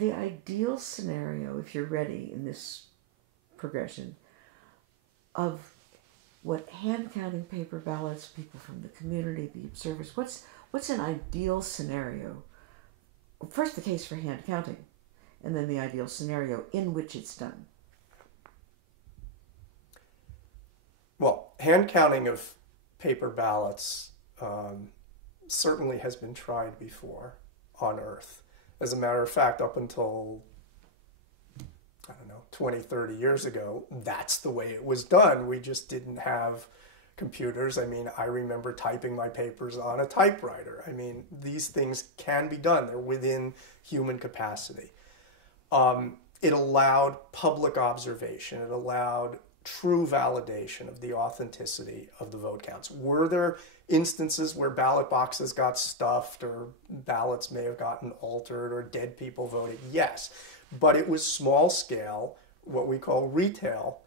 the ideal scenario, if you're ready in this progression, of what hand counting paper ballots, people from the community, the observers, what's an ideal scenario? First, the case for hand counting, and then the ideal scenario in which it's done. Well, hand counting of paper ballots certainly has been tried before on Earth. As a matter of fact, up until, I don't know, 20, 30 years ago, that's the way it was done. We just didn't have computers. I mean, I remember typing my papers on a typewriter. I mean, these things can be done. They're within human capacity. It allowed public observation. It allowed true validation of the authenticity of the vote counts. Were there instances where ballot boxes got stuffed or ballots may have gotten altered or dead people voted? Yes. But it was small scale, what we call retail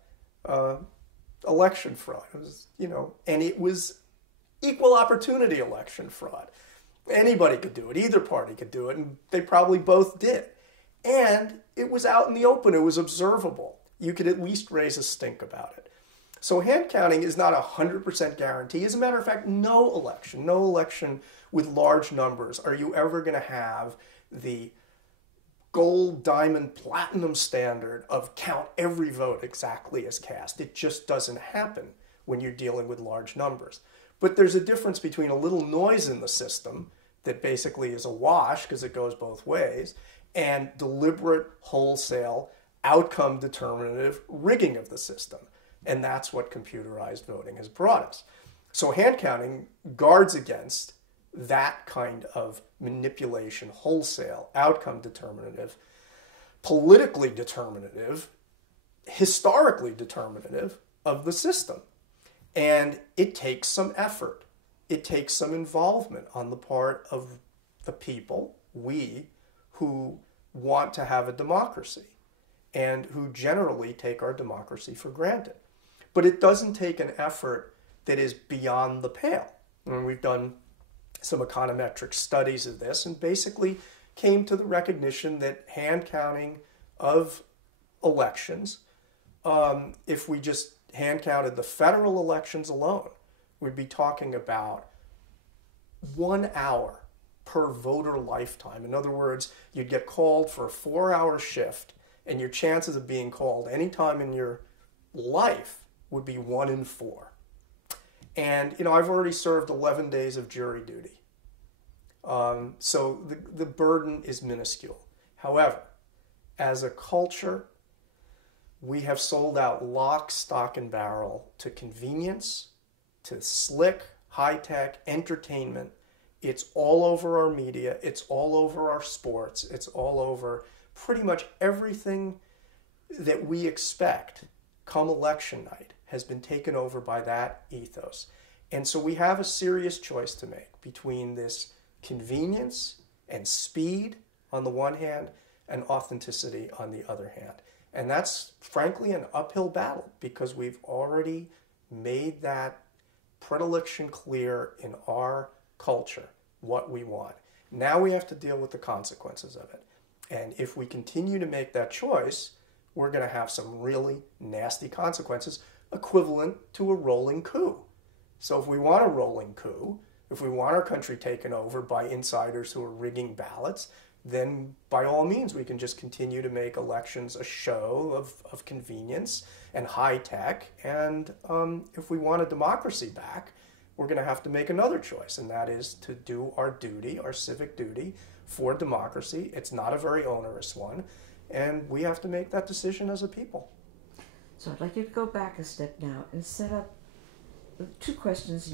election fraud. It was, and it was equal opportunity election fraud. Anybody could do it. Either party could do it, and they probably both did. And it was out in the open. It was observable. You could at least raise a stink about it. So hand counting is not a 100% guarantee. As a matter of fact, no election with large numbers are you ever going to have the gold, diamond, platinum standard of count every vote exactly as cast. It just doesn't happen when you're dealing with large numbers. But there's a difference between a little noise in the system that basically is a wash because it goes both ways, and deliberate, wholesale, outcome determinative rigging of the system. And that's what computerized voting has brought us. So hand counting guards against that kind of manipulation, wholesale, outcome determinative, politically determinative, historically determinative of the system. And it takes some effort. It takes some involvement on the part of the people, we, who want to have a democracy and who generally take our democracy for granted. But it doesn't take an effort that is beyond the pale. And we've done some econometric studies of this and basically came to the recognition that hand counting of elections, if we just hand counted the federal elections alone, we'd be talking about 1 hour per voter lifetime. In other words, you'd get called for a 4-hour shift, and your chances of being called anytime in your life would be 1 in 4. And, I've already served 11 days of jury duty. So the burden is minuscule. However, as a culture, we have sold out lock, stock, and barrel to convenience, to slick, high-tech entertainment. It's all over our media. It's all over our sports. It's all over pretty much everything that we expect come election night has been taken over by that ethos. And so we have a serious choice to make between this convenience and speed on the one hand and authenticity on the other hand. And that's frankly an uphill battle because we've already made that predilection clear in our culture, what we want. Now we have to deal with the consequences of it. And if we continue to make that choice, we're going to have some really nasty consequences equivalent to a rolling coup. So if we want a rolling coup, if we want our country taken over by insiders who are rigging ballots, then by all means we can just continue to make elections a show of convenience and high tech. And if we want a democracy back, we're going to have to make another choice, and that is to do our duty, our civic duty for democracy. It's not a very onerous one, and we have to make that decision as a people. So I'd like you to go back a step now and set up 2 questions